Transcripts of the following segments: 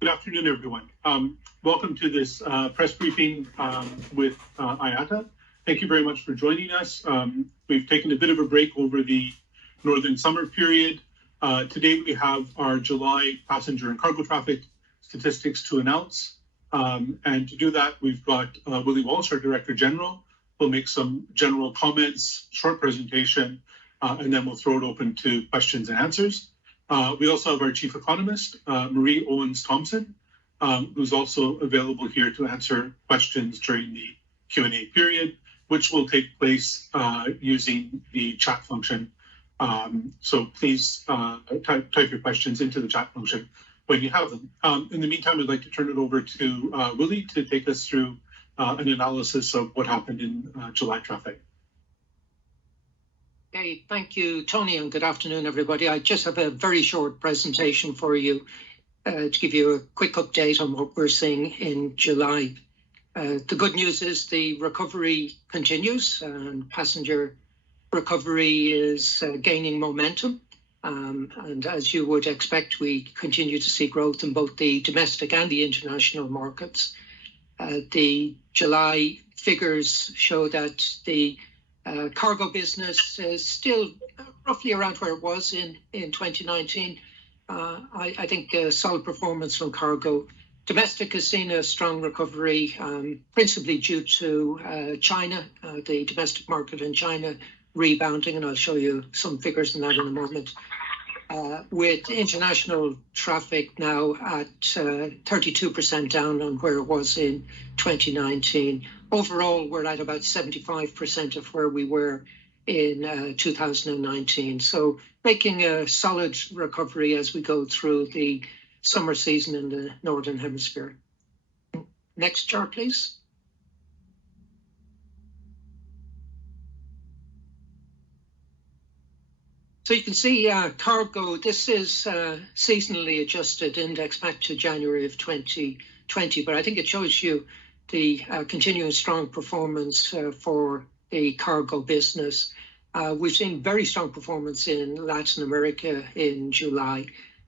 Good afternoon, everyone. Welcome to this press briefing with IATA. Thank you very much for joining us. We've taken a bit of a break over the northern summer period. Today we have our July passenger and cargo traffic statistics to announce. And to do that, we've got Willie Walsh, our Director General, who'll make some general comments, short presentation, and then we'll throw it open to questions and answers. We also have our Chief Economist, Marie Owens-Thompson, who's also available here to answer questions during the Q&A period, which will take place using the chat function. So please type your questions into the chat function when you have them. In the meantime, I'd like to turn it over to Willie to take us through an analysis of what happened in July traffic. Okay, thank you, Tony, and good afternoon, everybody. I just have a very short presentation for you to give you a quick update on what we're seeing in July. The good news is the recovery continues and passenger recovery is gaining momentum. And as you would expect, we continue to see growth in both the domestic and the international markets. The July figures show that the cargo business is still roughly around where it was in 2019. I think a solid performance from cargo. Domestic has seen a strong recovery, principally due to China, the domestic market in China rebounding, and I'll show you some figures on that in a moment. With international traffic now at 32% down on where it was in 2019. Overall, we're at about 75% of where we were in 2019. So making a solid recovery as we go through the summer season in the Northern Hemisphere. Next chart, please. So you can see cargo, this is seasonally adjusted index back to January of 2020, but I think it shows you the continuing strong performance for the cargo business. We've seen very strong performance in Latin America in July.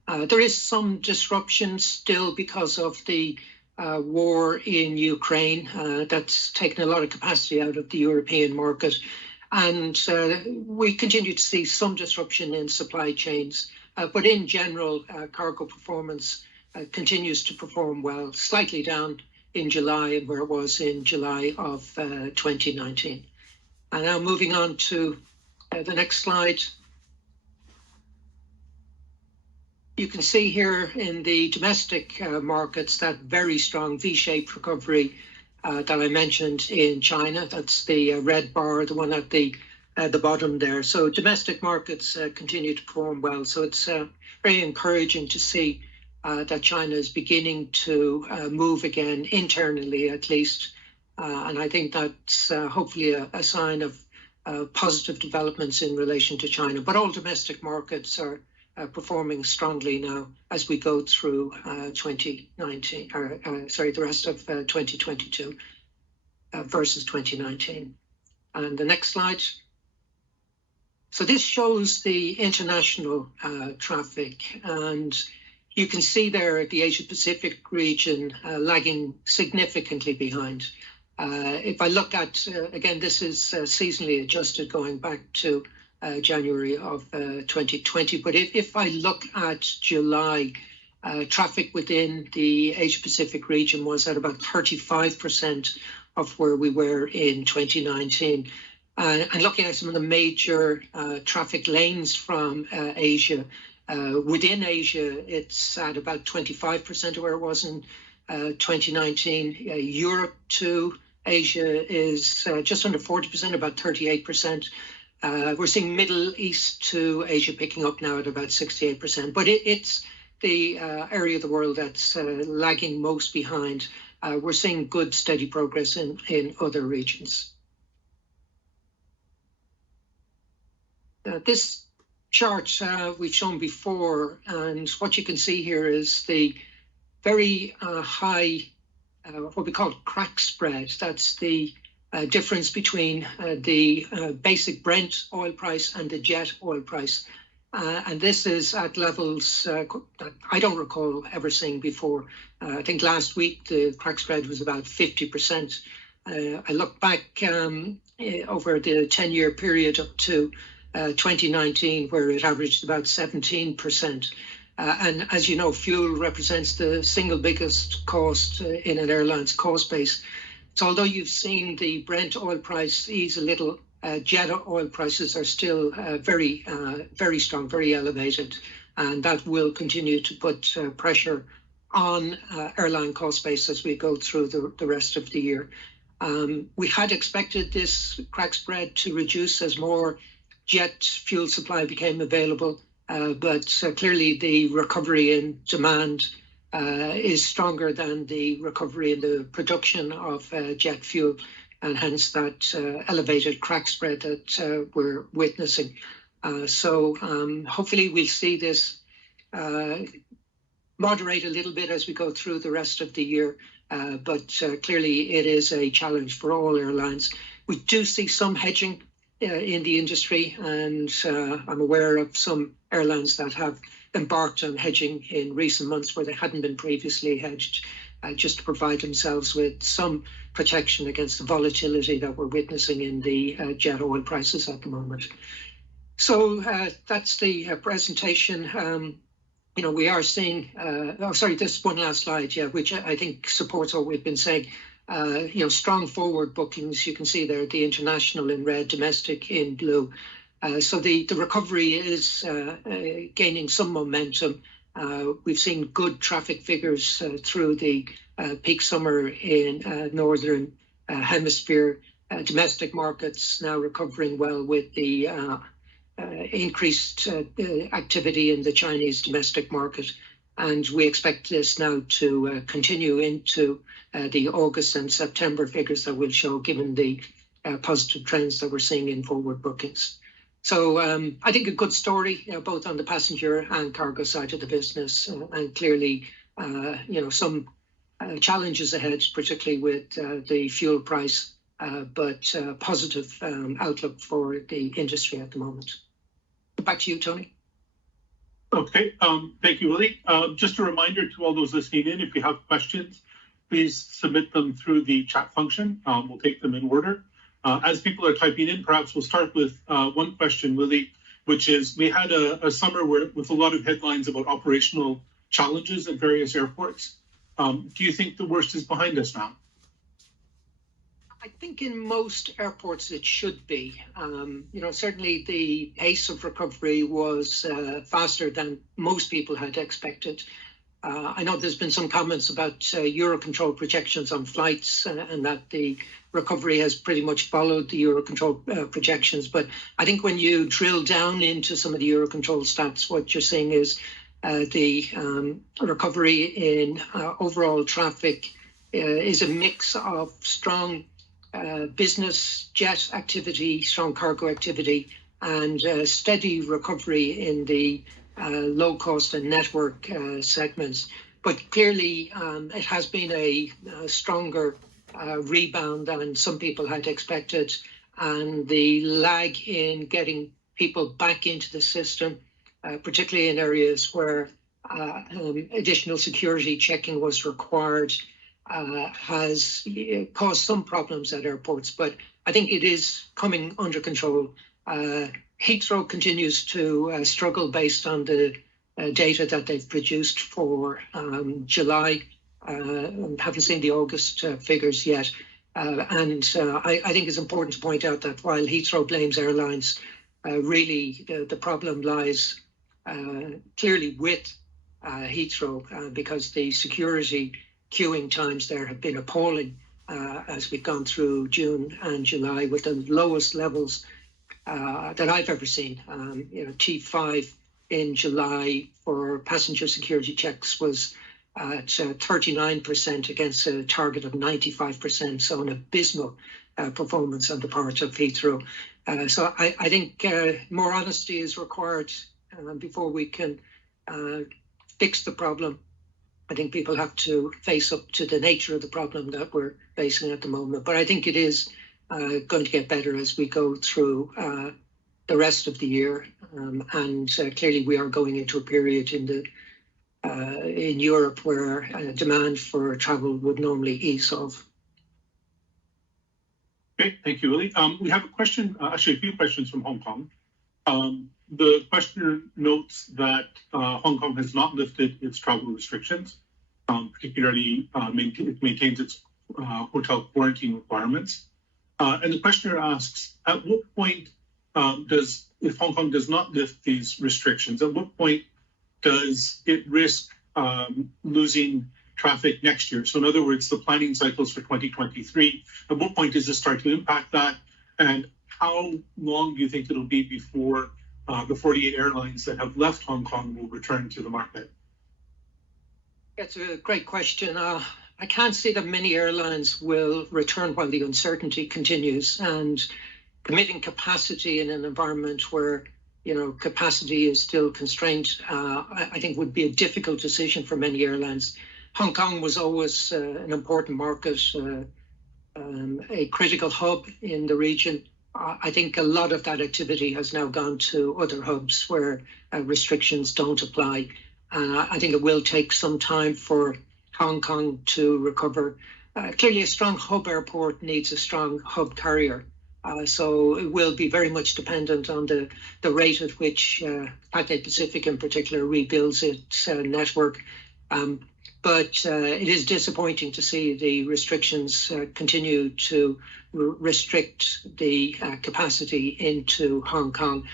There is some disruption still because of the war in Ukraine that's taken a lot of capacity out of the European market. And we continue to see some disruption in supply chains. But in general, cargo performance continues to perform well, slightly down in July where it was in July of 2019. And now moving on to the next slide. You can see here in the domestic markets that very strong V-shaped recovery that I mentioned in China. That's the red bar, the one at the bottom there. So domestic markets continue to perform well. So it's very encouraging to see that China is beginning to move again internally, at least. And I think that's hopefully a sign of positive developments in relation to China. But all domestic markets are performing strongly now as we go through 2019, the rest of 2022 versus 2019. And the next slide. So this shows the international traffic, and you can see there the Asia Pacific region lagging significantly behind. If I look at, again, this is seasonally adjusted going back to January of 2020. But if I look at July, traffic within the Asia Pacific region was at about 35% of where we were in 2019. And looking at some of the major traffic lanes from Asia, within Asia, it's at about 25% of where it was in 2019. Europe to Asia is just under 40%, about 38%. We're seeing Middle East to Asia picking up now at about 68%, but it's the area of the world that's lagging most behind. We're seeing good, steady progress in other regions. This chart we've shown before, and what you can see here is the very high, what we call crack spread. That's the difference between the basic Brent oil price and the jet oil price. And this is at levels that I don't recall ever seeing before. I think last week the crack spread was about 50%. I look back over the 10-year period up to 2019, where it averaged about 17%. And as you know, fuel represents the single biggest cost in an airline's cost base. So although you've seen the Brent oil price ease a little, jet oil prices are still very strong, very elevated, and that will continue to put pressure on airline cost base as we go through the rest of the year. We had expected this crack spread to reduce as more jet fuel supply became available, but clearly the recovery in demand is stronger than the recovery in the production of jet fuel, and hence that elevated crack spread that we're witnessing. So hopefully we'll see this moderate a little bit as we go through the rest of the year, but clearly it is a challenge for all airlines. We do see some hedging in the industry, and I'm aware of some airlines that have embarked on hedging in recent months where they hadn't been previously hedged, just to provide themselves with some protection against the volatility that we're witnessing in the jet oil prices at the moment. So that's the presentation. We are seeing, this one last slide, which I think supports what we've been saying. Strong forward bookings, you can see there, the international in red, domestic in blue. So the recovery is gaining some momentum. We've seen good traffic figures through the peak summer in Northern Hemisphere. Domestic markets now recovering well with the increased activity in the Chinese domestic market. And we expect this now to continue into the August and September figures that will show, given the positive trends that we're seeing in forward bookings. So I think a good story, both on the passenger and cargo side of the business, and clearly, some challenges ahead, particularly with the fuel price, but positive outlook for the industry at the moment. Back to you, Tony. Okay, thank you, Willie. Just a reminder to all those listening in, if you have questions, please submit them through the chat function. We'll take them in order. As people are typing in, perhaps we'll start with one question, Willie, which is, we had a summer with a lot of headlines about operational challenges at various airports. Do you think the worst is behind us now? I think in most airports it should be. Certainly the pace of recovery was faster than most people had expected. I know there's been some comments about Eurocontrol projections on flights and that the recovery has pretty much followed the Eurocontrol projections. But I think when you drill down into some of the Eurocontrol stats, what you're seeing is the recovery in overall traffic is a mix of strong business jet activity, strong cargo activity, and steady recovery in the low cost and network segments. But clearly it has been a stronger rebound than some people had expected, and the lag in getting people back into the system, particularly in areas where additional security checking was required, has caused some problems at airports, but I think it is coming under control. Heathrow continues to struggle based on the data that they've produced for July. Haven't seen the August figures yet. And I think it's important to point out that while Heathrow blames airlines, really the problem lies clearly with Heathrow, because the security queuing times there have been appalling as we've gone through June and July, with the lowest levels that I've ever seen. T5 in July for passenger security checks was at 39% against a target of 95%, so an abysmal performance on the part of Heathrow. So I think more honesty is required before we can fix the problem. I think people have to face up to the nature of the problem that we're facing at the moment. But I think it is going to get better as we go through the the rest of the year. And clearly we are going into a period in Europe where demand for travel would normally ease off. Okay, thank you, Willie. We have a question, actually a few questions from Hong Kong. The questioner notes that Hong Kong has not lifted its travel restrictions, particularly it maintains its hotel quarantine requirements. And the questioner asks, at what point if Hong Kong does not lift these restrictions, at what point does it risk losing traffic next year? So in other words, the planning cycles for 2023, at what point does this start to impact that? And how long do you think it'll be before the 48 airlines that have left Hong Kong will return to the market? That's a great question. I can't say that many airlines will return while the uncertainty continues, and committing capacity in an environment where capacity is still constrained, I think would be a difficult decision for many airlines. Hong Kong was always an important market, a critical hub in the region. I think a lot of that activity has now gone to other hubs where restrictions don't apply. I think it will take some time for Hong Kong to recover. Clearly, a strong hub airport needs a strong hub carrier. So it will be very much dependent on the rate at which Cathay Pacific in particular rebuilds its network. But it is disappointing to see the restrictions continue to restrict the capacity into Hong Kong.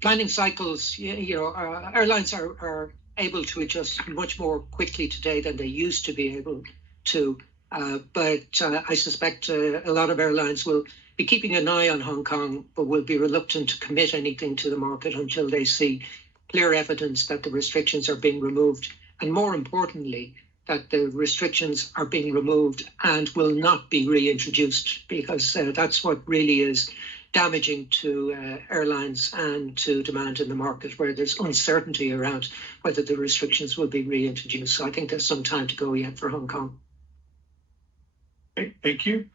Planning cycles, airlines are able to adjust much more quickly today than they used to be able to. But I suspect a lot of airlines will be keeping an eye on Hong Kong, but will be reluctant to commit anything to the market until they see clear evidence that the restrictions are being removed. And more importantly, that the restrictions are being removed and will not be reintroduced, because that's what really is damaging to airlines and to demand in the market, where there's uncertainty around whether the restrictions will be reintroduced. So I think there's some time to go yet for Hong Kong. Okay, thank you.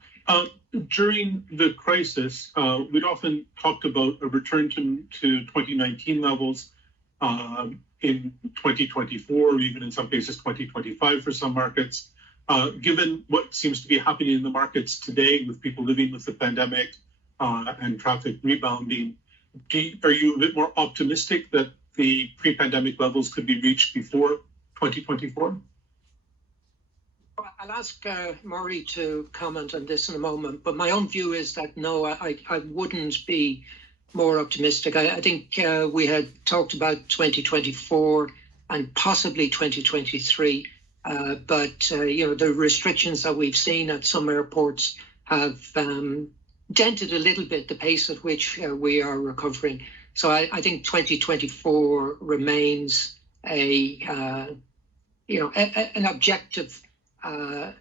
During the crisis, we'd often talked about a return to 2019 levels in 2024, or even in some cases 2025 for some markets. Given what seems to be happening in the markets today with people living with the pandemic and traffic rebounding, are you a bit more optimistic that the pre-pandemic levels could be reached before 2024? I'll ask Maury to comment on this in a moment, but my own view is that no, I wouldn't be more optimistic. I think we had talked about 2024 and possibly 2023, but the restrictions that we've seen at some airports have dented a little bit the pace at which we are recovering. So I think 2024 remains an objective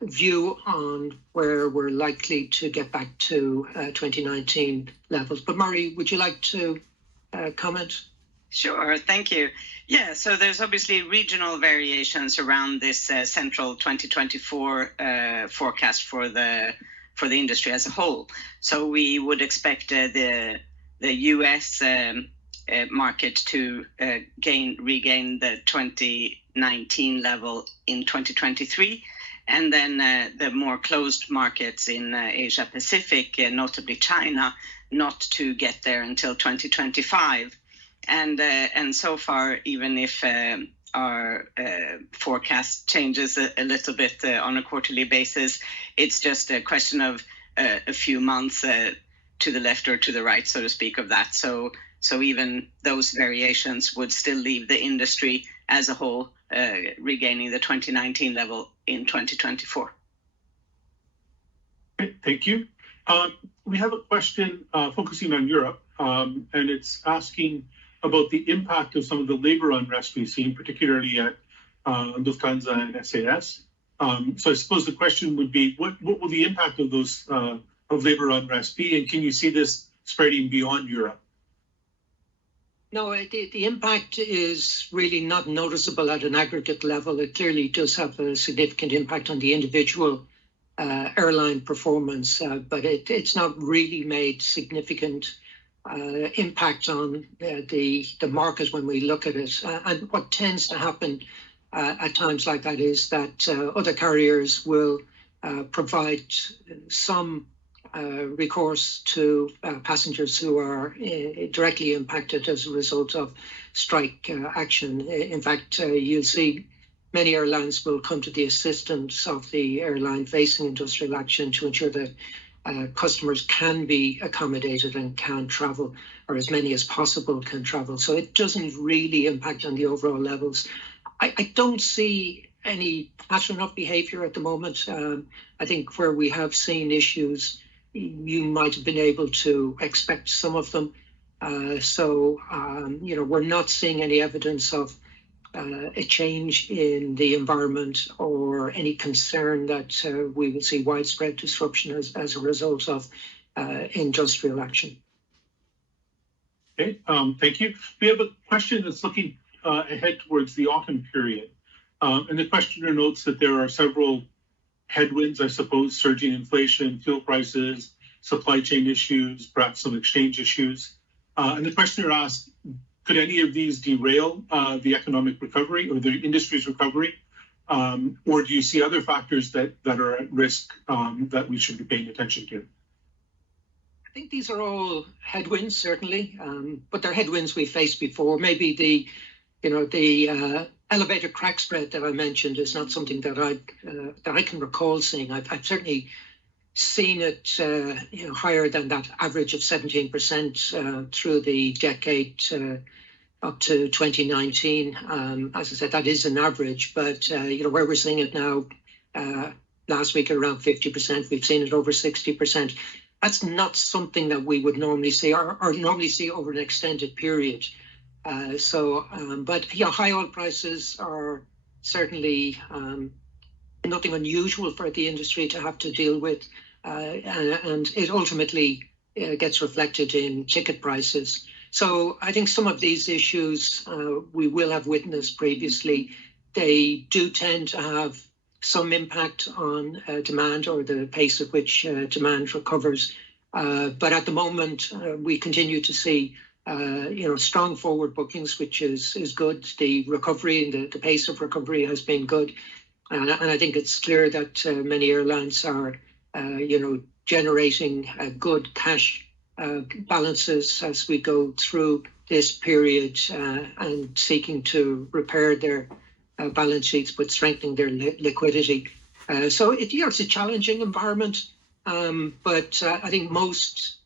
view on where we're likely to get back to 2019 levels. But Maury, would you like to comment? Sure, thank you. Yeah, so there's obviously regional variations around this central 2024 forecast for the industry as a whole. So we would expect the US market to regain the 2019 level in 2023. And then the more closed markets in Asia Pacific, notably China, not to get there until 2025. And so far, even if our forecast changes a little bit on a quarterly basis, it's just a question of a few months to the left or to the right, so to speak, of that. So even those variations would still leave the industry as a whole regaining the 2019 level in 2024. Okay, thank you. We have a question focusing on Europe, and it's asking about the impact of some of the labor unrest we've seen, particularly at Lufthansa and SAS. So I suppose the question would be, what will the impact of those of labor unrest be, and can you see this spreading beyond Europe? No, the impact is really not noticeable at an aggregate level. It clearly does have a significant impact on the individual airline performance, but it's not really made significant impact on the market when we look at it. And what tends to happen at times like that is that other carriers will provide some recourse to passengers who are directly impacted as a result of strike action. In fact, you'll see many airlines will come to the assistance of the airline facing industrial action to ensure that customers can be accommodated and can travel, or as many as possible can travel. So it doesn't really impact on the overall levels. I don't see any pattern of behavior at the moment. I think where we have seen issues, you might have been able to expect some of them. We're not seeing any evidence of a change in the environment or any concern that we will see widespread disruption as a result of industrial action. Okay, thank you. We have a question that's looking ahead towards the autumn period. And the questioner notes that there are several headwinds, I suppose, surging inflation, fuel prices, supply chain issues, perhaps some exchange issues. And the questioner asked, could any of these derail the economic recovery or the industry's recovery? Or do you see other factors that are at risk that we should be paying attention to? I think these are all headwinds, certainly, but they're headwinds we faced before. Maybe the elevated crack spread that I mentioned is not something that I can recall seeing. I've certainly seen it higher than that average of 17% through the decade up to 2019. As I said, that is an average, but where we're seeing it now, last week at around 50%, we've seen it over 60%. That's not something that we would normally see or normally see over an extended period. But high oil prices are certainly nothing unusual for the industry to have to deal with, and it ultimately gets reflected in ticket prices. So I think some of these issues we will have witnessed previously. They do tend to have some impact on demand or the pace at which demand recovers. But at the moment, we continue to see strong forward bookings, which is good. The recovery and the pace of recovery has been good. And I think it's clear that many airlines are, generating good cash balances as we go through this period and seeking to repair their balance sheets, but strengthening their liquidity. So it's a challenging environment, but I think most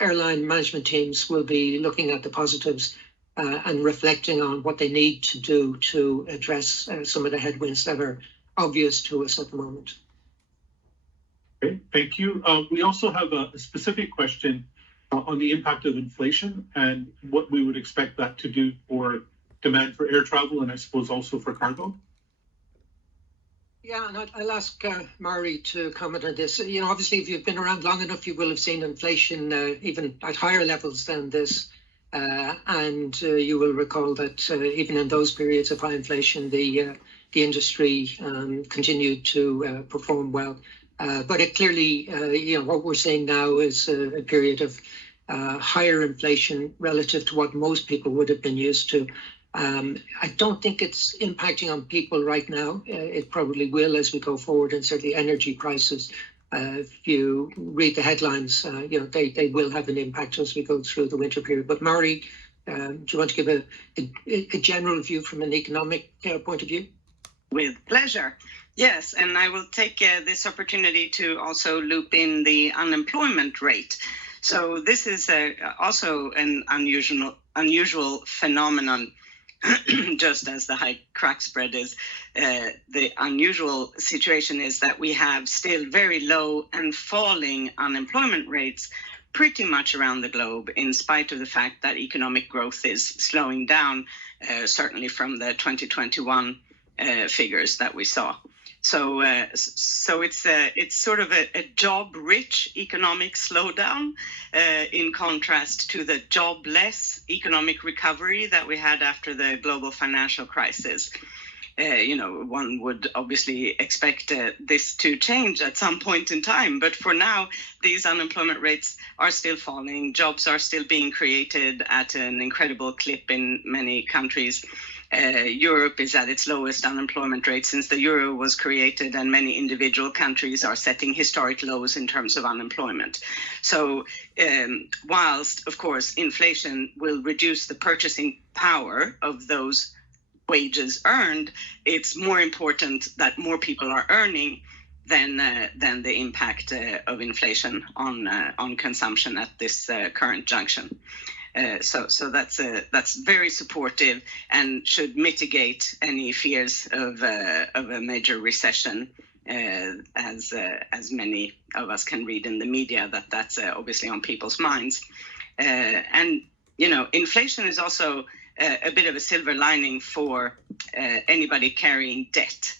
airline management teams will be looking at the positives and reflecting on what they need to do to address some of the headwinds that are obvious to us at the moment. Okay, thank you. We also have a specific question on the impact of inflation and what we would expect that to do for demand for air travel and I suppose also for cargo. Yeah, and I'll ask Mari to comment on this. Obviously, if you've been around long enough, you will have seen inflation even at higher levels than this. And you will recall that even in those periods of high inflation, the industry continued to perform well. But it clearly, what we're seeing now is a period of higher inflation relative to what most people would have been used to. I don't think it's impacting on people right now. It probably will as we go forward, and certainly energy prices. If you read the headlines, they will have an impact as we go through the winter period. But Mari, do you want to give a general view from an economic point of view? With pleasure. Yes, and I will take this opportunity to also loop in the unemployment rate. So this is also an unusual phenomenon. Just as the high crack spread is, the unusual situation is that we have still very low and falling unemployment rates pretty much around the globe, in spite of the fact that economic growth is slowing down, certainly from the 2021 figures that we saw. So it's sort of a job-rich economic slowdown in contrast to the jobless economic recovery that we had after the global financial crisis. one would obviously expect this to change at some point in time. But for now, these unemployment rates are still falling. Jobs are still being created at an incredible clip in many countries. Europe is at its lowest unemployment rate since the euro was created, and many individual countries are setting historic lows in terms of unemployment. So whilst, of course, inflation will reduce the purchasing power of those wages earned, it's more important that more people are earning than the impact of inflation on consumption at this current junction. So that's very supportive and should mitigate any fears of a major recession, as many of us can read in the media that's obviously on people's minds. And inflation is also a bit of a silver lining for anybody carrying debt,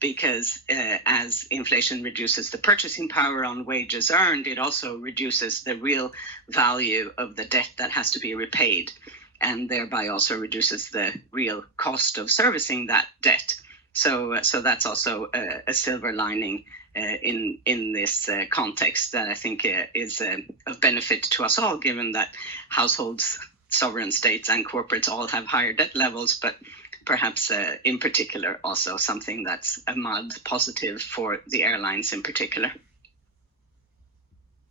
because as inflation reduces the purchasing power on wages earned, it also reduces the real value of the debt that has to be repaid, and thereby also reduces the real cost of servicing that debt. So that's also a silver lining in this context that I think is of benefit to us all, given that households, sovereign states, and corporates all have higher debt levels, but perhaps in particular also something that's a mild positive for the airlines in particular.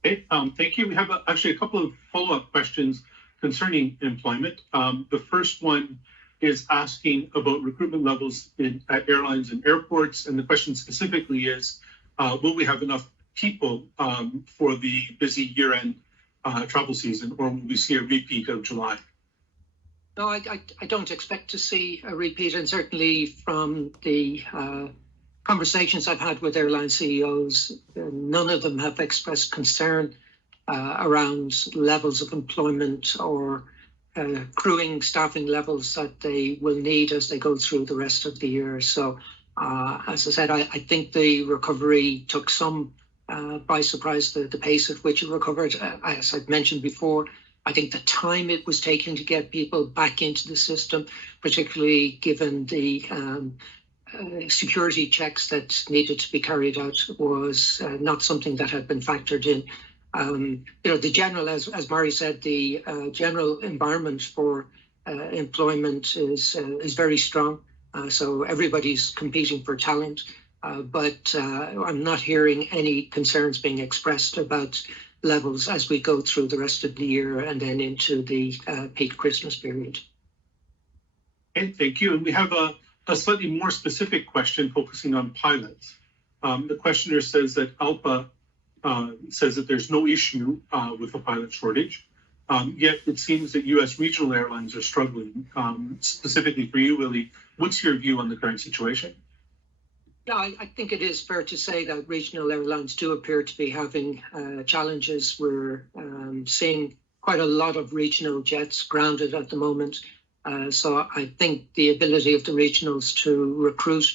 Okay, thank you. We have actually a couple of follow-up questions concerning employment. The first one is asking about recruitment levels at airlines and airports, and the question specifically is, will we have enough people for the busy year-end travel season, or will we see a repeat of July? No, I don't expect to see a repeat, and certainly from the conversations I've had with airline CEOs, none of them have expressed concern around levels of employment or crewing staffing levels that they will need as they go through the rest of the year. So, as I said, I think the recovery took some by surprise, the pace at which it recovered. As I've mentioned before, I think the time it was taking to get people back into the system, particularly given the security checks that needed to be carried out, was not something that had been factored in. The general, as Mari said, the general environment for employment is very strong. So everybody's competing for talent, but I'm not hearing any concerns being expressed about levels as we go through the rest of the year and then into the peak Christmas period. Okay, thank you. And we have a slightly more specific question focusing on pilots. The questioner says that ALPA says that there's no issue with a pilot shortage, yet it seems that U.S. regional airlines are struggling. Specifically for you, Willie, what's your view on the current situation? Yeah, I think it is fair to say that regional airlines do appear to be having challenges. We're seeing quite a lot of regional jets grounded at the moment. So I think the ability of the regionals to recruit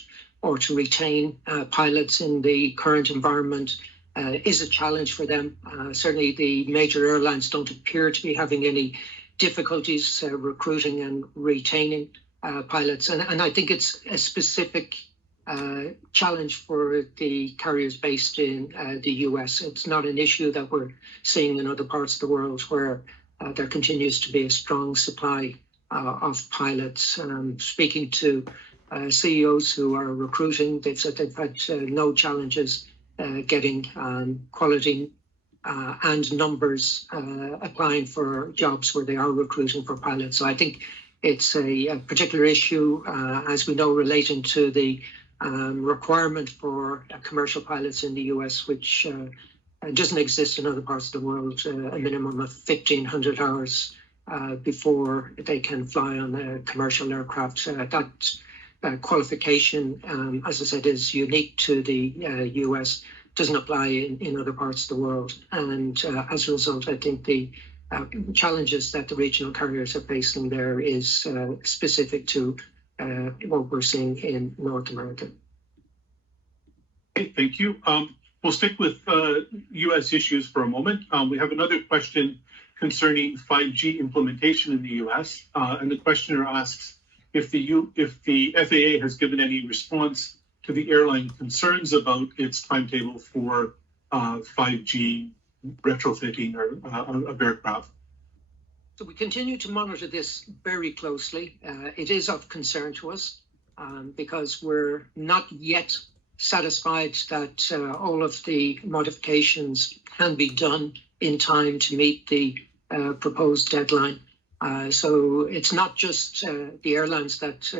or to retain pilots in the current environment is a challenge for them. Certainly the major airlines don't appear to be having any difficulties recruiting and retaining pilots. And I think it's a specific challenge for the carriers based in the US. It's not an issue that we're seeing in other parts of the world where there continues to be a strong supply of pilots. Speaking to CEOs who are recruiting, they've said they've had no challenges getting quality and numbers applying for jobs where they are recruiting for pilots. So I think it's a particular issue, as we know, relating to the requirement for commercial pilots in the US, which doesn't exist in other parts of the world, a minimum of 1,500 hours before they can fly on a commercial aircraft. That qualification, as I said, is unique to the US, doesn't apply in other parts of the world. And as a result, I think the challenges that the regional carriers are facing there is specific to what we're seeing in North America. Okay, thank you. We'll stick with U.S. issues for a moment. We have another question concerning 5G implementation in the U.S. And the questioner asks, if the FAA has given any response to the airline concerns about its timetable for 5G retrofitting of aircraft. So we continue to monitor this very closely. It is of concern to us because we're not yet satisfied that all of the modifications can be done in time to meet the proposed deadline. So it's not just the airlines that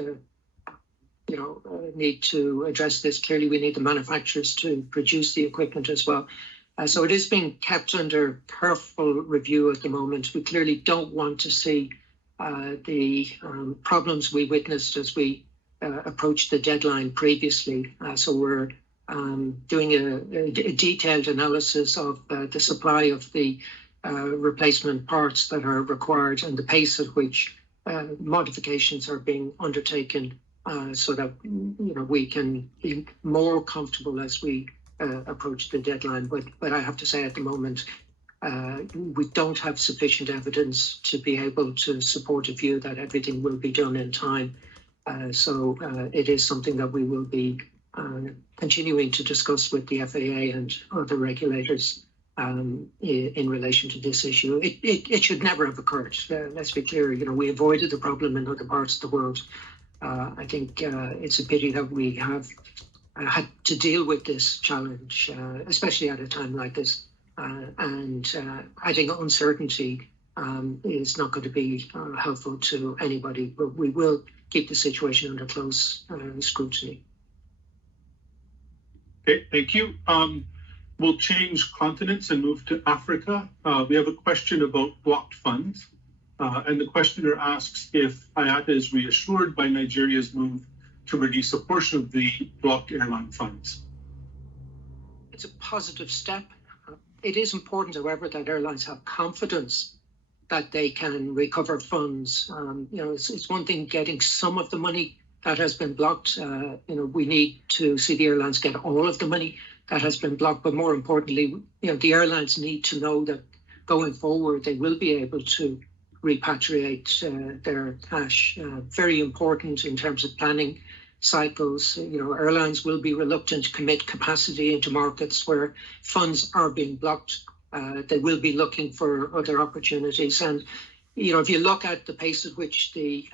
need to address this. Clearly, we need the manufacturers to produce the equipment as well. So it is being kept under careful review at the moment. We clearly don't want to see the problems we witnessed as we approached the deadline previously. So we're doing a detailed analysis of the supply of the replacement parts that are required and the pace at which modifications are being undertaken so that we can be more comfortable as we approach the deadline. But I have to say at the moment, we don't have sufficient evidence to be able to support a view that everything will be done in time. So it is something that we will be continuing to discuss with the FAA and other regulators in relation to this issue. It should never have occurred. Let's be clear, we avoided the problem in other parts of the world. I think it's a pity that we have had to deal with this challenge, especially at a time like this. And I think uncertainty is not going to be helpful to anybody, but we will keep the situation under close scrutiny. Okay, thank you. We'll change continents and move to Africa. We have a question about blocked funds. And the questioner asks if IATA is reassured by Nigeria's move to release a portion of the blocked airline funds. It's a positive step. It is important, however, that airlines have confidence that they can recover funds. It's one thing getting some of the money that has been blocked. We need to see the airlines get all of the money that has been blocked. But more importantly, the airlines need to know that going forward, they will be able to repatriate their cash. Very important in terms of planning cycles. Airlines will be reluctant to commit capacity into markets where funds are being blocked. They will be looking for other opportunities. And, if you look at the pace at which the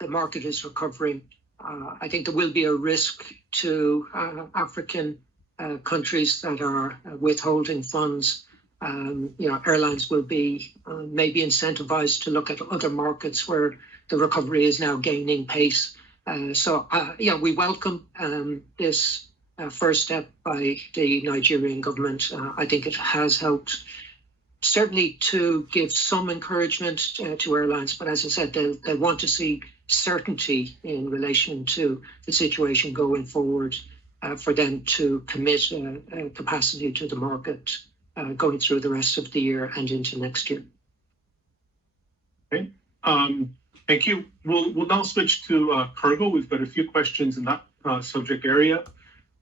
market is recovering, I think there will be a risk to African countries that are withholding funds. Airlines will be maybe incentivized to look at other markets where the recovery is now gaining pace. So we welcome this first step by the Nigerian government. I think it has helped certainly to give some encouragement to airlines. But as I said, they want to see certainty in relation to the situation going forward for them to commit capacity to the market going through the rest of the year and into next year. Okay, thank you. We'll now switch to cargo. We've got a few questions in that subject area.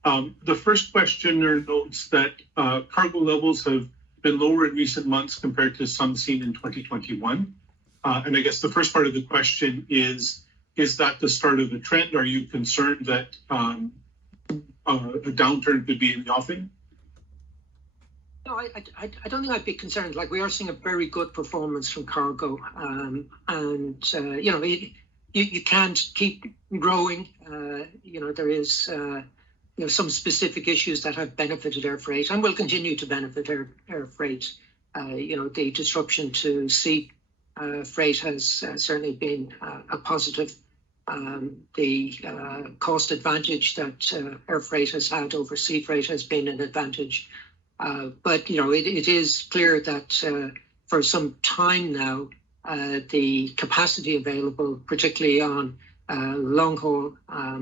The first questioner notes that cargo levels have been lower in recent months compared to some seen in 2021. And I guess the first part of the question is that the start of the trend? Are you concerned that a downturn could be in the offing? No, I don't think I'd be concerned. Like, we are seeing a very good performance from cargo, you can't keep growing. There is some specific issues that have benefited air freight and will continue to benefit air freight. The disruption to sea freight has certainly been a positive. The cost advantage that air freight has had over sea freight has been an advantage. But it is clear that for some time now, the capacity available, particularly on long haul,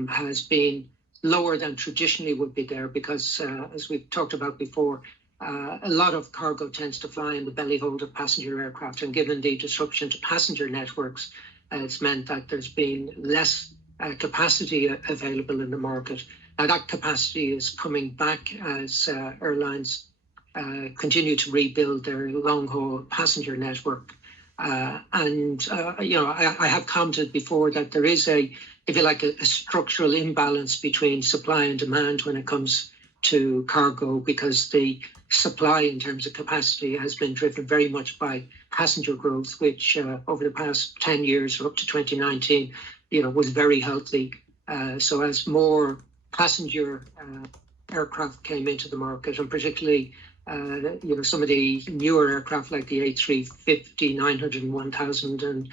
has been lower than traditionally would be there because, as we've talked about before, a lot of cargo tends to fly in the belly hold of passenger aircraft, and given the disruption to passenger networks, it's meant that there's been less capacity available in the market. Now, that capacity is coming back as airlines continue to rebuild their long-haul passenger network. I have commented before that there is if you like, a structural imbalance between supply and demand when it comes to cargo, because the supply in terms of capacity has been driven very much by passenger growth, which over the past 10 years or up to 2019, was very healthy. So as more passenger aircraft came into the market, and particularly some of the newer aircraft like the A350, 900 and 1000, and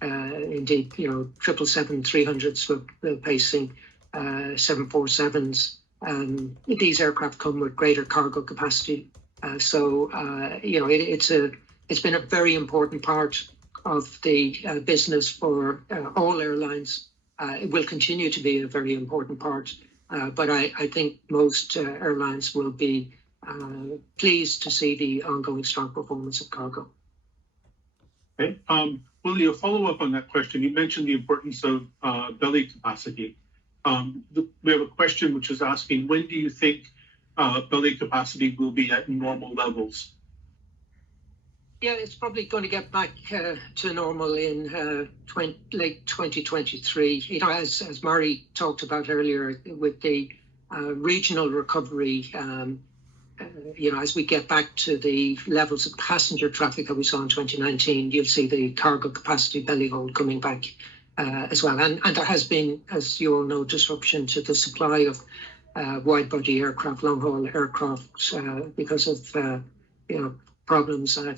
indeed, 777-300s were pacing 747s. These aircraft come with greater cargo capacity. It's been a very important part of the business for all airlines. It will continue to be a very important part, but I think most airlines will be pleased to see the ongoing strong performance of cargo. Okay. Willie, a follow-up on that question. You mentioned the importance of belly capacity. We have a question which is asking, when do you think belly capacity will be at normal levels? Yeah, it's probably going to get back to normal in late 2023. As Mari talked about earlier, with the regional recovery, as we get back to the levels of passenger traffic that we saw in 2019, you'll see the cargo capacity belly hold coming back as well. And there has been, as you all know, disruption to the supply of wide-body aircraft, long-haul aircraft, because of problems at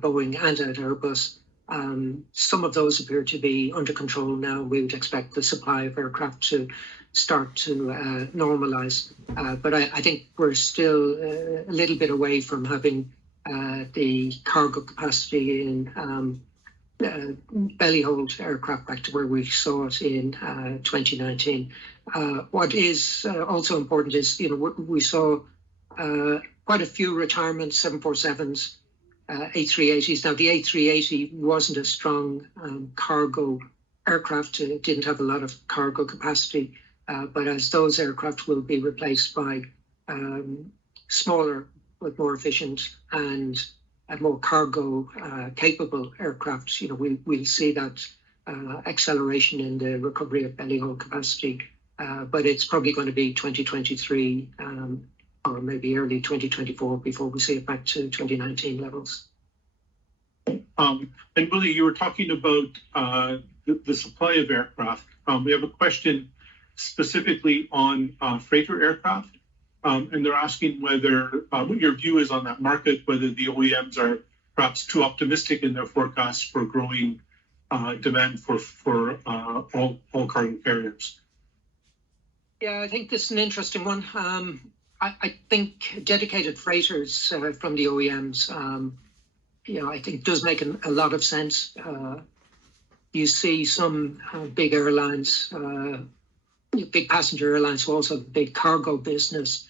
Boeing and at Airbus. Some of those appear to be under control now. We would expect the supply of aircraft to start to normalise. But I think we're still a little bit away from having the cargo capacity in belly hold aircraft back to where we saw it in 2019. What is also important is, we saw quite a few retirements, 747s, A380s. Now, the A380 wasn't a strong cargo aircraft. It didn't have a lot of cargo capacity. But as those aircraft will be replaced by smaller but more efficient and more cargo capable aircraft, we'll see that acceleration in the recovery of belly hold capacity. But it's probably going to be 2023 or maybe early 2024 before we see it back to 2019 levels. And Willie, you were talking about the supply of aircraft. We have a question specifically on freighter aircraft, and they're asking whether what your view is on that market, whether the OEMs are perhaps too optimistic in their forecasts for growing demand for all cargo carriers. Yeah, I think this is an interesting one. I think dedicated freighters from the OEMs, I think does make a lot of sense. You see some big airlines, big passenger airlines who also have big cargo business.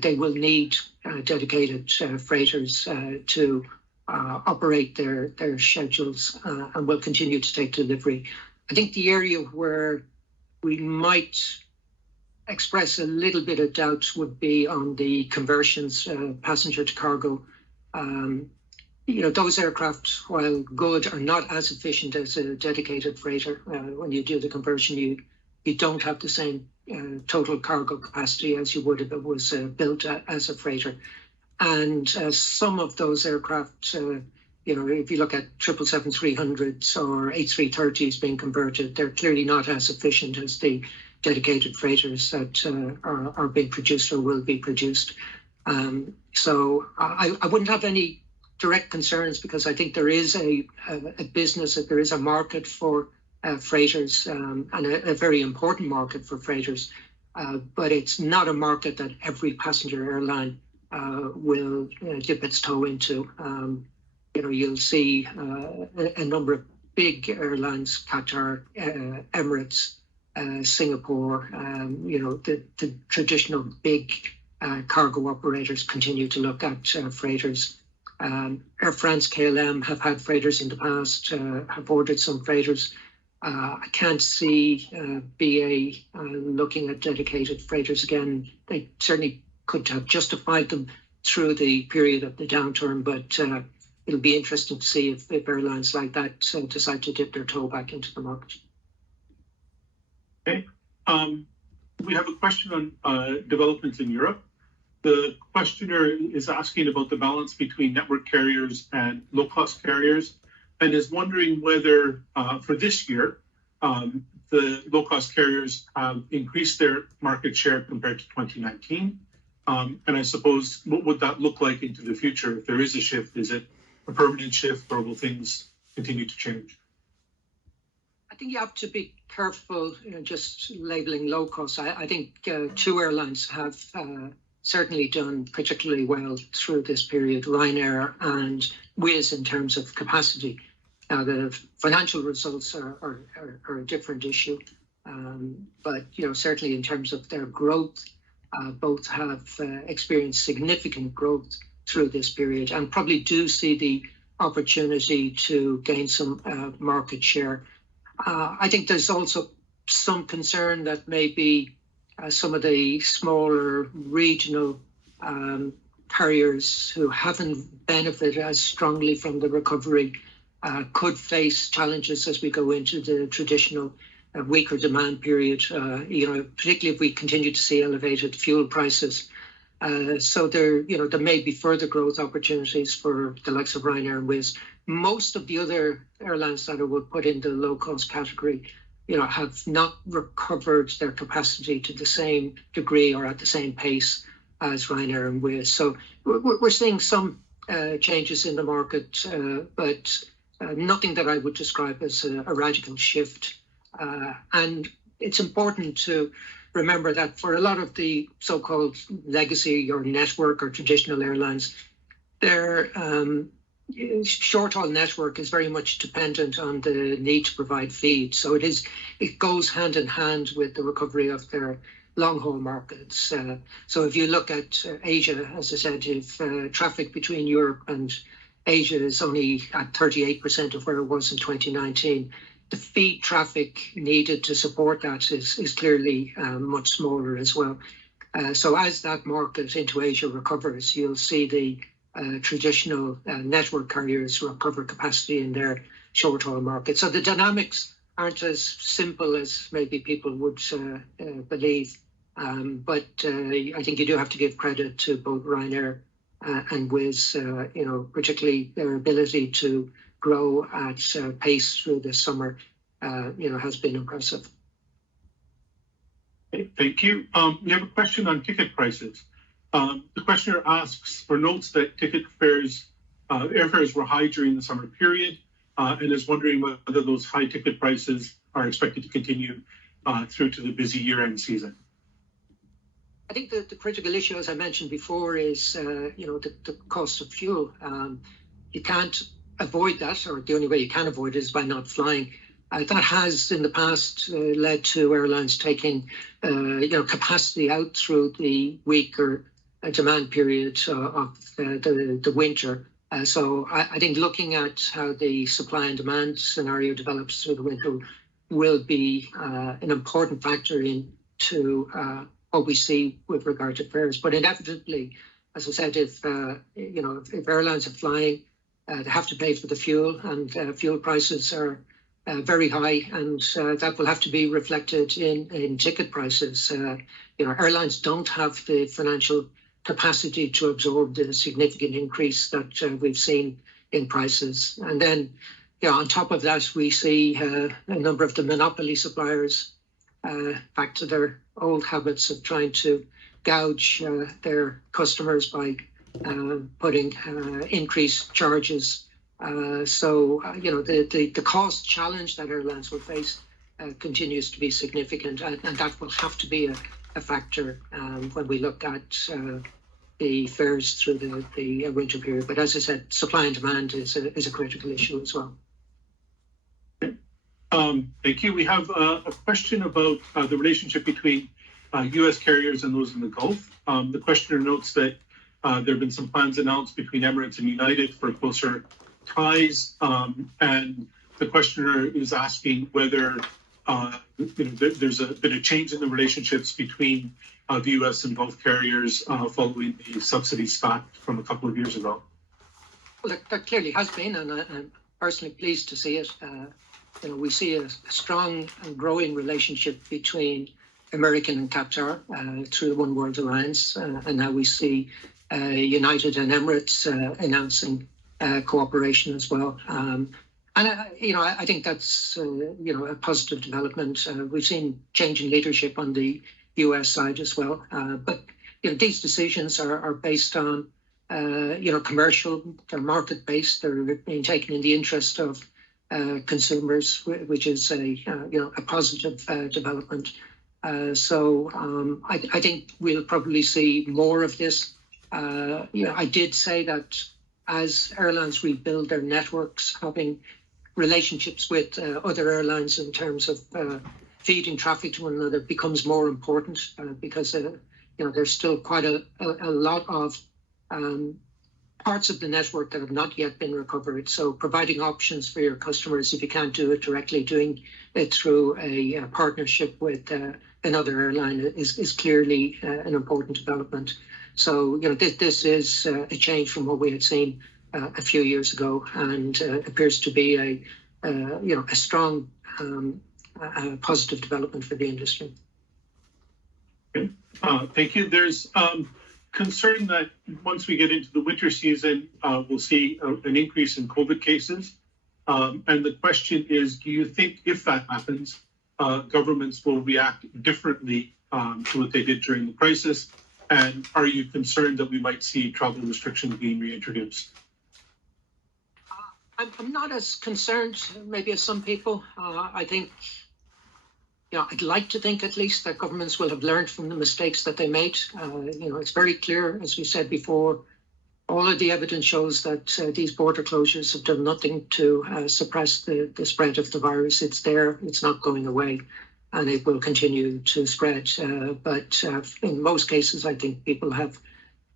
They will need dedicated freighters to operate their schedules and will continue to take delivery. I think the area where we might express a little bit of doubt would be on the conversions, passenger to cargo. Those aircraft, while good, are not as efficient as a dedicated freighter. When you do the conversion, you don't have the same total cargo capacity as you would if it was built as a freighter. And some of those aircraft, if you look at 777-300s or A330s being converted, they're clearly not as efficient as the dedicated freighters that are being produced or will be produced. So I wouldn't have any direct concerns, because I think there is a business, that there is a market for freighters, and a very important market for freighters. But it's not a market that every passenger airline will dip its toe into. You'll see a number of big airlines, Qatar, Emirates, Singapore, the traditional big cargo operators continue to look at freighters. Air France, KLM have had freighters in the past, have ordered some freighters. I can't see BA looking at dedicated freighters again. They certainly could have justified them through the period of the downturn, but it'll be interesting to see if airlines like that decide to dip their toe back into the market. Okay. We have a question on developments in Europe. The questioner is asking about the balance between network carriers and low-cost carriers, and is wondering whether for this year, the low-cost carriers have increased their market share compared to 2019. And I suppose, what would that look like into the future? If there is a shift, is it a permanent shift, or will things continue to change? I think you have to be careful just labeling low cost. I think two airlines have certainly done particularly well through this period, Ryanair and Wizz, in terms of capacity. Now, the financial results are a different issue, but certainly in terms of their growth, both have experienced significant growth through this period, and probably do see the opportunity to gain some market share. I think there's also some concern that maybe some of the smaller regional carriers who haven't benefited as strongly from the recovery could face challenges as we go into the traditional weaker demand period, particularly if we continue to see elevated fuel prices. So there may be further growth opportunities for the likes of Ryanair and Wizz. Most of the other airlines that I would put in the low-cost category, have not recovered their capacity to the same degree or at the same pace as Ryanair and Wizz. So we're seeing some changes in the market, but nothing that I would describe as a radical shift. And it's important to remember that for a lot of the so-called legacy or network or traditional airlines, their short-haul network is very much dependent on the need to provide feed. So it goes hand in hand with the recovery of their long-haul markets. So if you look at Asia, as I said, if traffic between Europe and Asia is only at 38% of where it was in 2019, the feed traffic needed to support that is clearly much smaller as well. So as that market into Asia recovers, you'll see the traditional network carriers recover capacity in their short-haul market. So the dynamics aren't as simple as maybe people would believe. But I think you do have to give credit to both Ryanair and Wizz, particularly their ability to grow at pace through the summer, has been impressive. Okay, thank you. We have a question on ticket prices. The questioner asks or notes that ticket fares, airfares were high during the summer period, and is wondering whether those high ticket prices are expected to continue through to the busy year-end season. I think the critical issue, as I mentioned before, is the cost of fuel. You can't avoid that, or the only way you can avoid it is by not flying. That has in the past led to airlines taking capacity out through the weaker demand period of the winter. So I think looking at how the supply and demand scenario develops through the winter will be an important factor into what we see with regard to fares. But inevitably, as I said, if airlines are flying, they have to pay for the fuel, and fuel prices are very high, and that will have to be reflected in ticket prices. Airlines don't have the financial capacity to absorb the significant increase that we've seen in prices. And then, on top of that, we see a number of the monopoly suppliers back to their old habits of trying to gouge their customers by putting increased charges. So the cost challenge that airlines will face continues to be significant, and that will have to be a factor when we look at the fares through the winter period. But as I said, supply and demand is a critical issue as well. Thank you. We have a question about the relationship between U.S. carriers and those in the Gulf. The questioner notes that there have been some plans announced between Emirates and United for closer ties, and the questioner is asking whether there's been a change in the relationships between the U.S. and Gulf carriers following the subsidy stopped from a couple of years ago. Well, that clearly has been, and I'm personally pleased to see it. We see a strong and growing relationship between American and Qatar through the One World Alliance, and now we see United and Emirates announcing cooperation as well. And I think that's a positive development. We've seen change in leadership on the US side as well, but these decisions are based on commercial, they're market based, they're being taken in the interest of consumers, which is a positive development. So I think we'll probably see more of this. I did say that as airlines rebuild their networks, having relationships with other airlines in terms of feeding traffic to one another becomes more important because there's still quite a lot of parts of the network that have not yet been recovered. So providing options for your customers, if you can't do it directly, doing it through a partnership with another airline is clearly an important development. So this is a change from what we had seen a few years ago, and appears to be a strong positive development for the industry. Okay. Thank you. There's concern that once we get into the winter season, we'll see an increase in COVID cases. And the question is, do you think if that happens, governments will react differently to what they did during the crisis? And are you concerned that we might see travel restrictions being reintroduced? I'm not as concerned maybe as some people. I think, I'd like to think at least that governments will have learned from the mistakes that they made. It's very clear, as we said before, all of the evidence shows that these border closures have done nothing to suppress the spread of the virus. It's there, it's not going away, and it will continue to spread. But in most cases, I think people have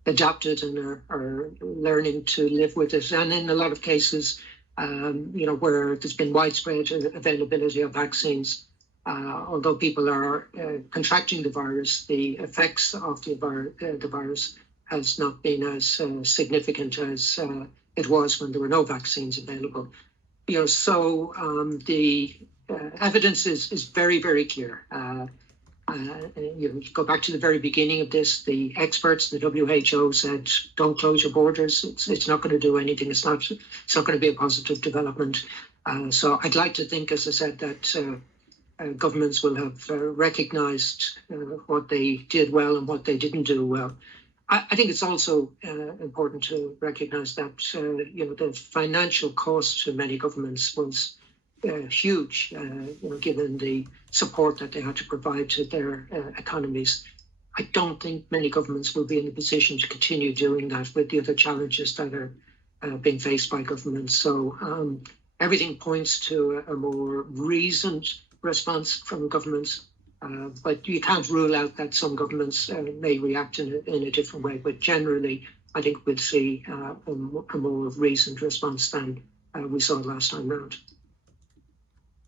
adapted and are learning to live with it. And in a lot of cases, where there's been widespread availability of vaccines, although people are contracting the virus, the effects of the virus has not been as significant as it was when there were no vaccines available. So the evidence is very, very clear. Go back to the very beginning of this, the experts, the WHO said, don't close your borders. It's not going to do anything. It's not going to be a positive development. So I'd like to think, as I said, that governments will have recognized what they did well and what they didn't do well. I think it's also important to recognize that the financial cost to many governments was huge, given the support that they had to provide to their economies. I don't think many governments will be in a position to continue doing that with the other challenges that are being faced by governments. So everything points to a more reasoned response from governments, but you can't rule out that some governments may react in a different way. But generally, I think we'll see a more reasoned response than we saw last time round.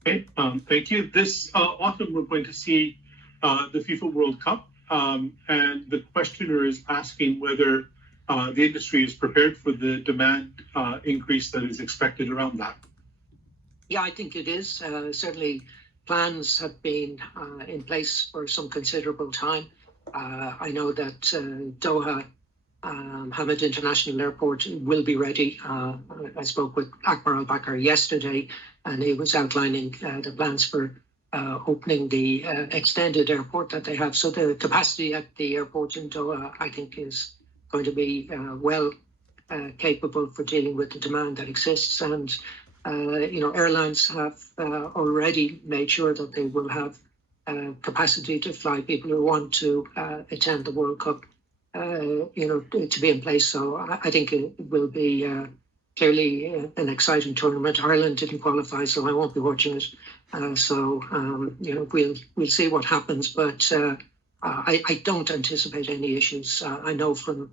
Okay, thank you. This autumn, we're going to see the FIFA World Cup, and the questioner is asking whether the industry is prepared for the demand increase that is expected around that. Yeah, I think it is. Certainly, plans have been in place for some considerable time. I know that Doha Hamad International Airport will be ready. I spoke with Akbar Al-Bakr yesterday, and he was outlining the plans for opening the extended airport that they have. So the capacity at the airport in Doha, I think, is going to be well capable for dealing with the demand that exists. And airlines have already made sure that they will have capacity to fly people who want to attend the World Cup, to be in place. So I think it will be clearly an exciting tournament. Ireland didn't qualify, so I won't be watching it. We'll see what happens, but I don't anticipate any issues. I know from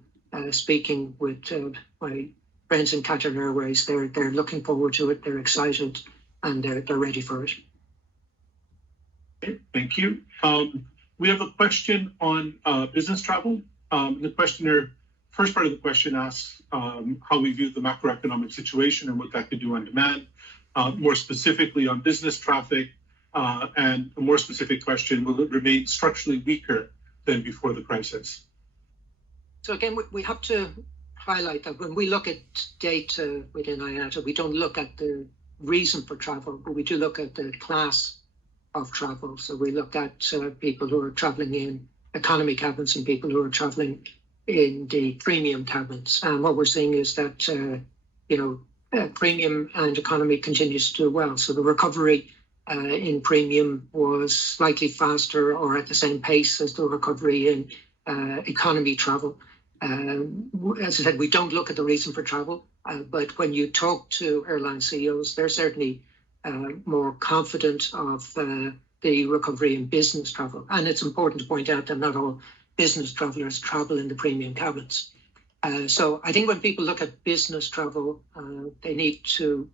speaking with my friends in Qatar Airways, they're looking forward to it. They're excited, and they're ready for it. Okay, thank you. We have a question on business travel. The questioner first part of the question asks how we view the macroeconomic situation and what that could do on demand, more specifically on business traffic, and a more specific question, will it remain structurally weaker than before the crisis? So again, we have to highlight that when we look at data within IATA, we don't look at the reason for travel, but we do look at the class of travel. So we look at people who are traveling in economy cabins and people who are traveling in the premium cabins. And what we're seeing is that, premium and economy continues to do well. So the recovery in premium was slightly faster or at the same pace as the recovery in economy travel. As I said, we don't look at the reason for travel, but when you talk to airline CEOs, they're certainly more confident of the recovery in business travel. And it's important to point out that not all business travelers travel in the premium cabins. So I think when people look at business travel, they need to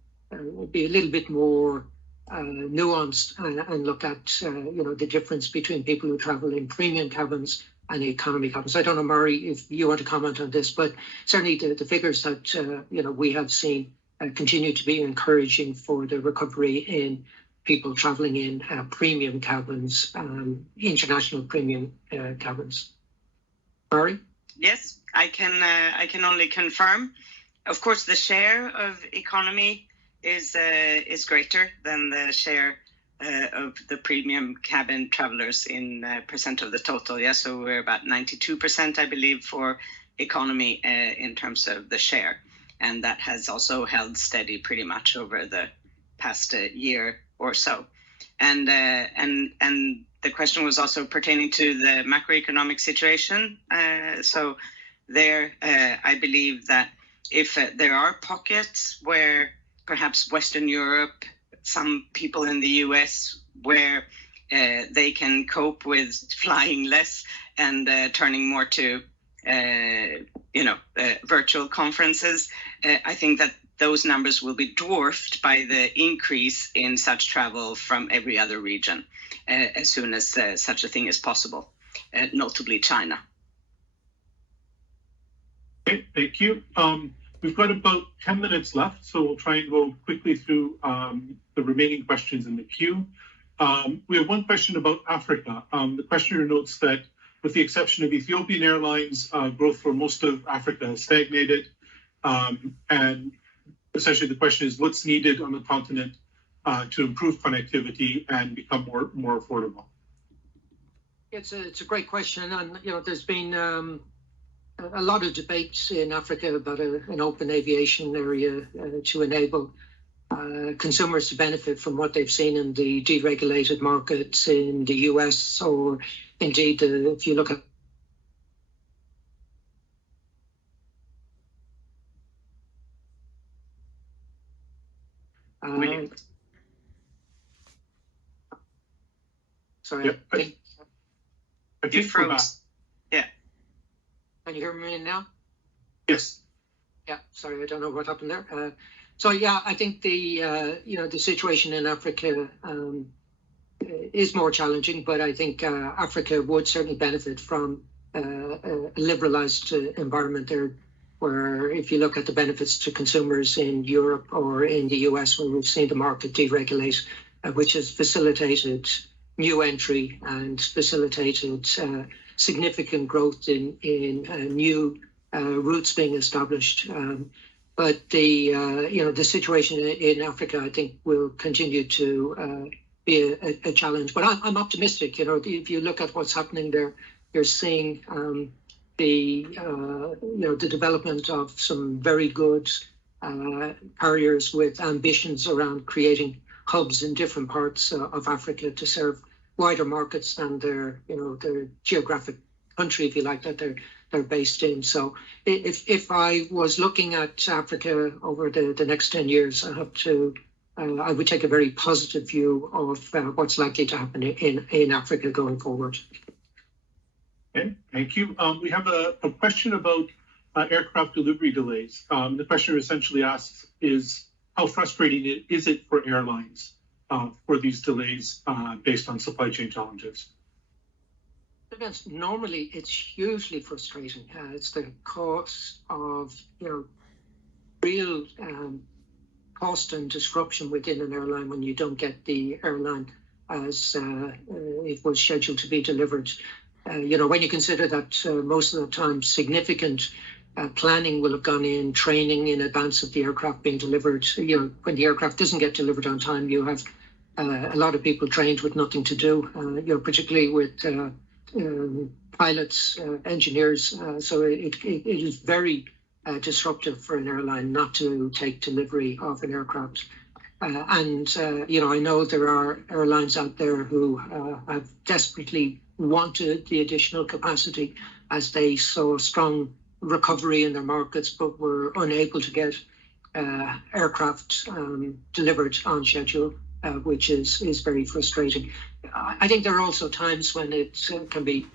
be a little bit more nuanced and look at the difference between people who travel in premium cabins and economy cabins. I don't know, Murray, if you want to comment on this, but certainly the figures that we have seen continue to be encouraging for the recovery in people traveling in premium cabins, international premium cabins. Murray? Yes, I can only confirm. Of course, the share of economy is greater than the share of the premium cabin travelers in percent of the total. Yeah, so we're about 92%, I believe, for economy in terms of the share, and that has also held steady pretty much over the past year or so. And the question was also pertaining to the macroeconomic situation. So there, I believe that if there are pockets where perhaps Western Europe, some people in the US, where they can cope with flying less and turning more to virtual conferences, I think that those numbers will be dwarfed by the increase in such travel from every other region as soon as such a thing is possible, notably China. Okay, thank you. We've got about 10 minutes left, so we'll try and go quickly through the remaining questions in the queue. We have one question about Africa. The questioner notes that with the exception of Ethiopian Airlines, growth for most of Africa has stagnated. And essentially the question is, what's needed on the continent to improve connectivity and become more affordable? It's a great question. And, there's been a lot of debates in Africa about an open aviation area to enable consumers to benefit from what they've seen in the deregulated markets in the US, or indeed, if you look at sorry, yeah, I think froze. Yeah. Can you hear me now? Yes. Yeah, sorry, I don't know what happened there. So yeah, I think the situation in Africa is more challenging, but I think Africa would certainly benefit from a liberalized environment there, where if you look at the benefits to consumers in Europe or in the US, where we've seen the market deregulate, which has facilitated new entry and facilitated significant growth in new routes being established. But the situation in Africa, I think, will continue to be a challenge. But I'm optimistic. If you look at what's happening there, you're seeing the development of some very good carriers with ambitions around creating hubs in different parts of Africa to serve wider markets than their geographic country, if you like, that they're based in. So if I was looking at Africa over the next 10 years, I would take a very positive view of what's likely to happen in Africa going forward. Okay, thank you. We have a question about aircraft delivery delays. The questioner essentially asks is, how frustrating is it for airlines for these delays based on supply chain challenges? Depends. Normally, it's hugely frustrating. It's the cost of, real cost and disruption within an airline when you don't get the airline as it was scheduled to be delivered. When you consider that most of the time significant planning will have gone in, training in advance of the aircraft being delivered. When the aircraft doesn't get delivered on time, you have a lot of people trained with nothing to do, particularly with pilots, engineers. So it is very disruptive for an airline not to take delivery of an aircraft. I know there are airlines out there who have desperately wanted the additional capacity as they saw strong recovery in their markets, but were unable to get aircraft delivered on schedule, which is very frustrating. I think there are also times when it can be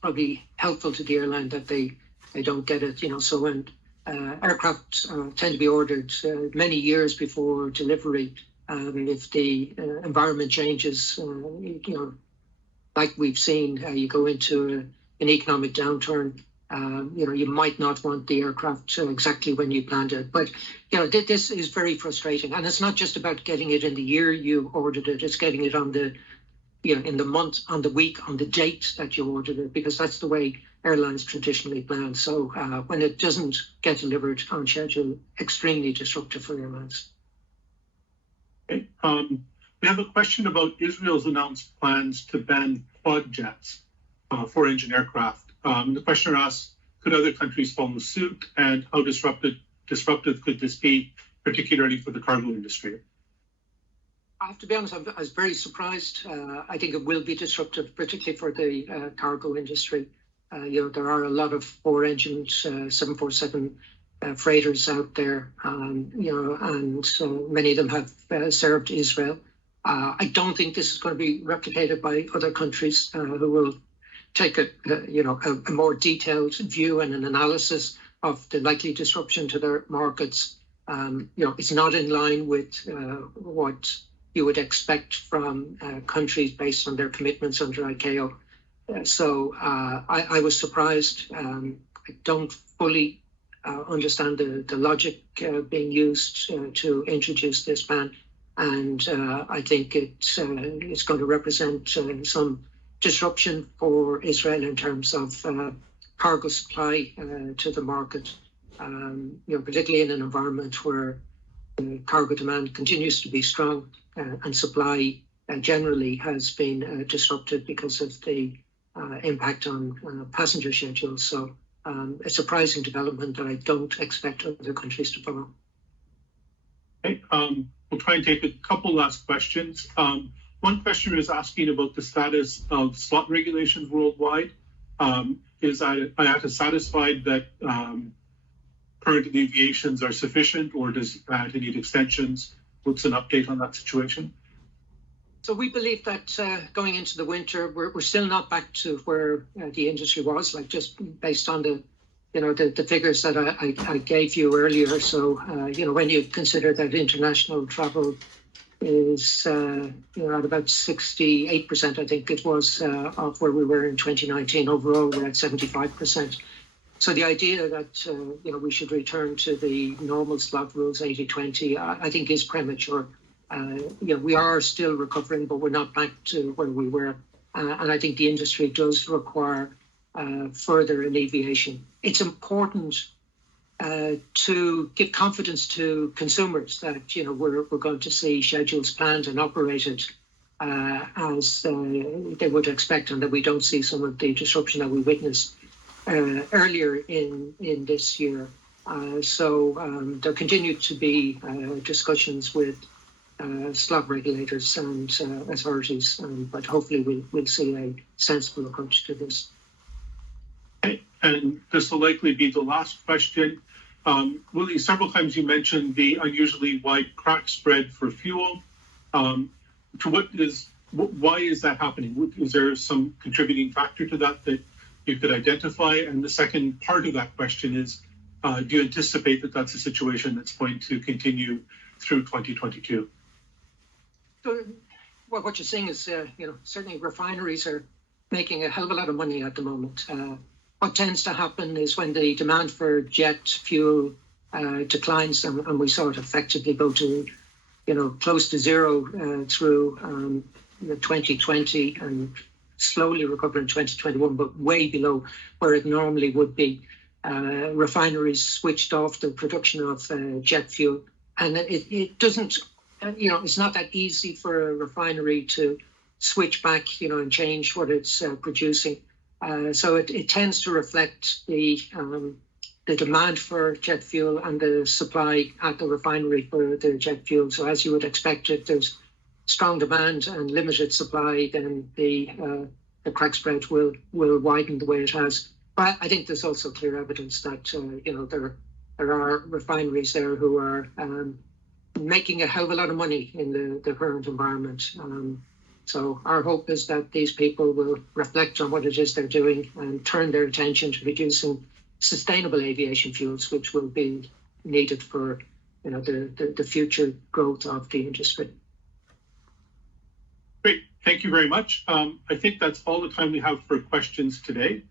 probably helpful to the airline that they don't get it. So when aircraft tend to be ordered many years before delivery, if the environment changes, like we've seen, you go into an economic downturn, you might not want the aircraft exactly when you planned it. But, this is very frustrating. And it's not just about getting it in the year you ordered it, it's getting it on the, in the month, on the week, on the date that you ordered it, because that's the way airlines traditionally plan. So when it doesn't get delivered on schedule, extremely disruptive for airlines. Okay. We have a question about Israel's announced plans to ban quad jets for engine aircraft. The questioner asks, could other countries follow suit, and how disruptive could this be, particularly for the cargo industry? I have to be honest, I was very surprised. I think it will be disruptive, particularly for the cargo industry. There are a lot of four-engine 747 freighters out there, and many of them have served Israel. I don't think this is going to be replicated by other countries who will take a more detailed view and an analysis of the likely disruption to their markets. It's not in line with what you would expect from countries based on their commitments under ICAO. So I was surprised. I don't fully understand the logic being used to introduce this ban. And I think it's going to represent some disruption for Israel in terms of cargo supply to the market, particularly in an environment where cargo demand continues to be strong and supply generally has been disrupted because of the impact on passenger schedules. So a surprising development that I don't expect other countries to follow. Okay, we'll try and take a couple last questions. One questioner is asking about the status of slot regulations worldwide. Is IATA satisfied that current deviations are sufficient, or does IATA need extensions? What's an update on that situation? So we believe that going into the winter, we're still not back to where the industry was, like just based on the figures that I gave you earlier. So, when you consider that international travel is, at about 68%, I think it was, of where we were in 2019. Overall, we're at 75%. So the idea that, we should return to the normal slot rules, 80-20, I think is premature. We are still recovering, but we're not back to where we were. And I think the industry does require further alleviation. It's important to give confidence to consumers that, we're going to see schedules planned and operated as they would expect, and that we don't see some of the disruption that we witnessed earlier in this year. So there continue to be discussions with slot regulators and authorities, but hopefully we'll see a sensible approach to this. Okay. And this will likely be the last question. Willie, several times you mentioned the unusually wide crack spread for fuel. Why is that happening? Is there some contributing factor to that you could identify? And the second part of that question is, do you anticipate that that's a situation that's going to continue through 2022? So, what you're seeing is, certainly refineries are making a hell of a lot of money at the moment. What tends to happen is when the demand for jet fuel declines, and we saw it effectively go to, close to zero through 2020 and slowly recover in 2021, but way below where it normally would be. Refineries switched off the production of jet fuel, and it doesn't, it's not that easy for a refinery to switch back, and change what it's producing. So it tends to reflect the demand for jet fuel and the supply at the refinery for the jet fuel. So as you would expect, if there's strong demand and limited supply, then the crack spread will widen the way it has. But I think there's also clear evidence that there are refineries there who are making a hell of a lot of money in the current environment. So our hope is that these people will reflect on what it is they're doing and turn their attention to producing sustainable aviation fuels, which will be needed for the future growth of the industry. Great, thank you very much. I think that's all the time we have for questions today.